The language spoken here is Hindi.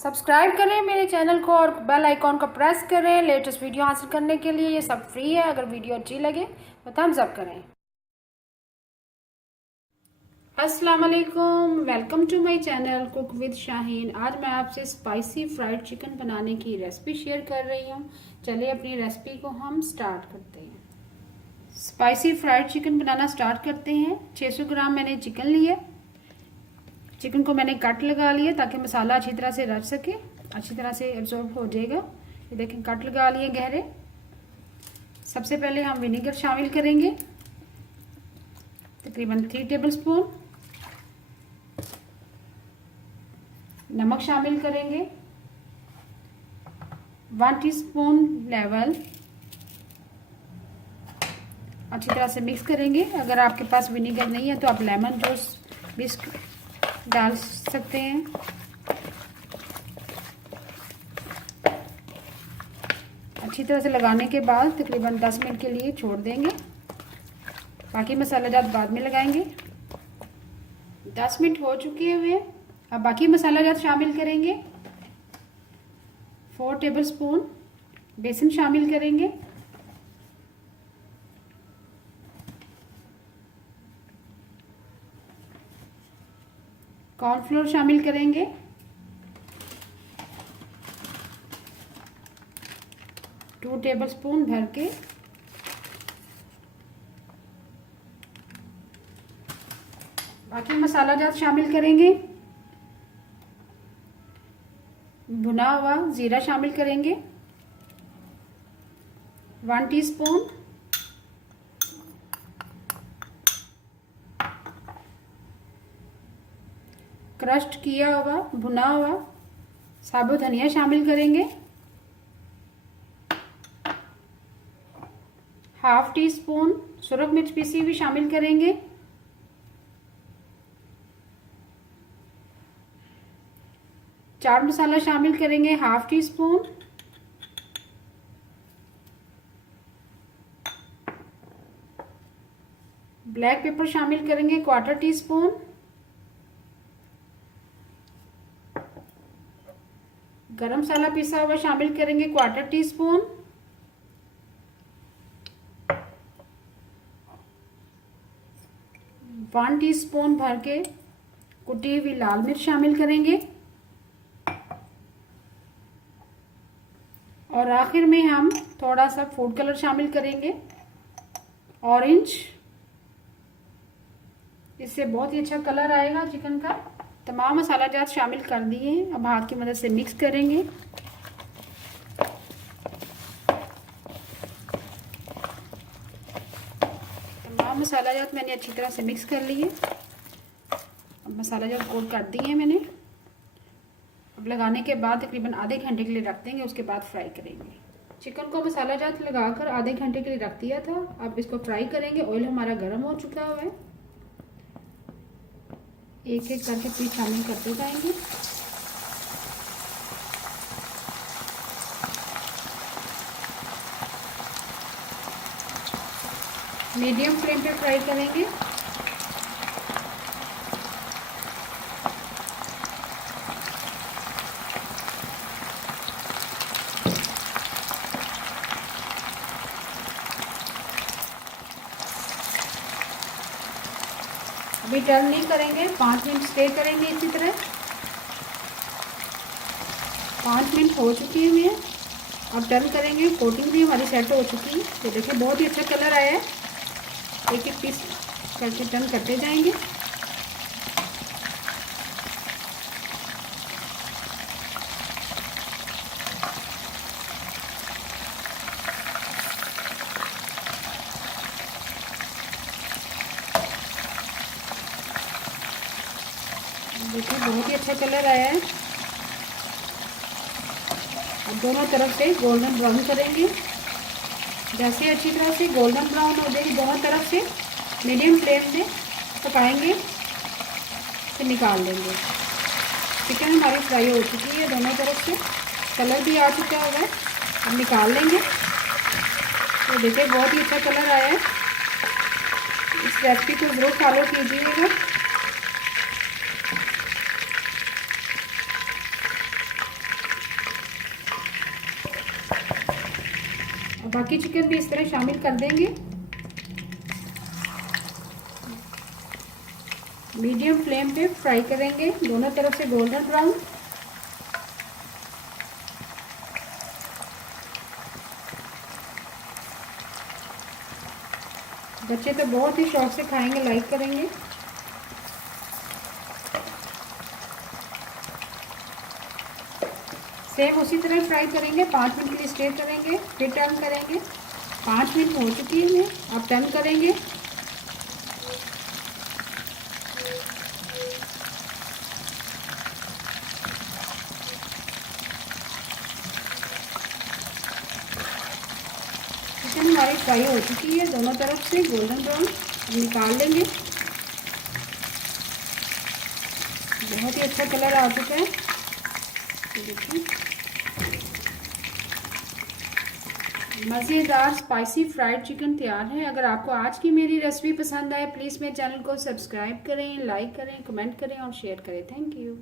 सब्सक्राइब करें मेरे चैनल को और बेल आइकॉन को प्रेस करें लेटेस्ट वीडियो हासिल करने के लिए। ये सब फ्री है। अगर वीडियो अच्छी लगे तो थम्स अप करें। अस्सलाम वालेकुम, welcome to my channel cook with Shaheen. आज मैं आपसे स्पाइसी फ्राइड चिकन बनाने की रेसिपी शेयर कर रही हूँ। चलिए अपनी रेसिपी को हम स्टार्ट करते हैं। स्पाइसी फ्राइड चिकन बनाना स्टार्ट करते हैं। 600 ग्राम मैंने चिकन लिया। चिकन को मैंने कट लगा लिया ताकि मसाला अच्छी तरह से रच सके, अच्छी तरह से एब्जॉर्ब हो जाएगा। ये देखें, कट लगा लिए गहरे। सबसे पहले हम विनेगर शामिल करेंगे, तकरीबन 3 टेबलस्पून। नमक शामिल करेंगे 1 टीस्पून लेवल। अच्छी तरह से मिक्स करेंगे। अगर आपके पास विनेगर नहीं है तो आप लेमन जूस भी डाल सकते हैं। अच्छी तरह से लगाने के बाद तकरीबन 10 मिनट के लिए छोड़ देंगे। बाकी मसाला जात बाद में लगाएंगे। 10 मिनट हो चुके हुए हैं। अब बाकी मसाला जात शामिल करेंगे। 4 टेबलस्पून बेसन शामिल करेंगे। कॉर्नफ्लोर शामिल करेंगे। 2 टेबलस्पून भर के। बाकी मसाला जात शामिल करेंगे। भुना हुआ जीरा शामिल करेंगे 1 टीस्पून। क्रश्ड किया हुआ भुना हुआ साबुत धनिया शामिल करेंगे। 1/2 टीस्पून सुरख मिर्च पीसी हुई शामिल करेंगे। चाट मसाला शामिल करेंगे 1/2 टीस्पून। ब्लैक पेपर शामिल करेंगे 1/4 टीस्पून। गरम मसाला पिसा हुआ शामिल करेंगे 1/4 टीस्पून। वन टीस्पून भर के कुटी हुई लाल मिर्च शामिल करेंगे। और आखिर में हम थोड़ा सा फूड कलर शामिल करेंगे, ऑरेंज। इससे बहुत ही अच्छा कलर आएगा चिकन का। तमाम मसाला जात शामिल कर दिए हैं। अब हाथ की मदद से मिक्स करेंगे। तमाम मसाला जात मैंने अच्छी तरह से मिक्स कर लिए। अब मसाला जात कोट कर दिए मैंने। अब लगाने के बाद तकरीबन आधे घंटे के लिए रख देंगे। उसके बाद फ्राई करेंगे। चिकन को मसाला जात लगाकर आधे घंटे के लिए रख दिया था। अब इसको फ्राई करेंगे। ऑयल हमारा गर्म हो चुका हुआ है। एक एक करके पीस शामिल करते जाएंगे। मीडियम फ्लेम पे फ्राई करेंगे। अभी टर्न नहीं करेंगे, 5 मिनट स्टे करेंगे इसी तरह। 5 मिनट हो चुकी हुई है। अब टर्न करेंगे। कोटिंग भी हमारी सेट हो चुकी है। तो देखिए बहुत ही अच्छा कलर आया है। एक एक पीस करके टर्न करते जाएंगे। देखिए बहुत ही अच्छा कलर आया है। अब दोनों तरफ से गोल्डन ब्राउन करेंगे। जैसे अच्छी तरह से गोल्डन ब्राउन हो जाएगी दोनों तरफ से, मीडियम फ्लेम में पकाएंगे, फिर निकाल देंगे। चिकन हमारी फ्राई हो चुकी है दोनों तरफ से। कलर भी आ चुका होगा। अब निकाल लेंगे। तो देखिए बहुत ही अच्छा कलर आया है। इस रेसिपी को ज़रूर फॉलो कीजिएगा। बाकी चिकन भी इस तरह शामिल कर देंगे। मीडियम फ्लेम पे फ्राई करेंगे, दोनों तरफ से गोल्डन ब्राउन। बच्चे तो बहुत ही शौक से खाएंगे, लाइक करेंगे। सेम उसी तरह फ्राई करेंगे, 5 मिनट के लिए स्टे करेंगे, फिर टर्न करेंगे। 5 मिनट हो चुकी है, अब टर्न करेंगे। चिकन हमारी फ्राई हो चुकी है, दोनों तरफ से गोल्डन ब्राउन। निकाल लेंगे। बहुत ही अच्छा कलर आ चुका है, देखिए। मज़ेदार स्पाइसी फ्राइड चिकन तैयार है। अगर आपको आज की मेरी रेसिपी पसंद आए, प्लीज़ मेरे चैनल को सब्सक्राइब करें, लाइक करें, कमेंट करें और शेयर करें। Thank you.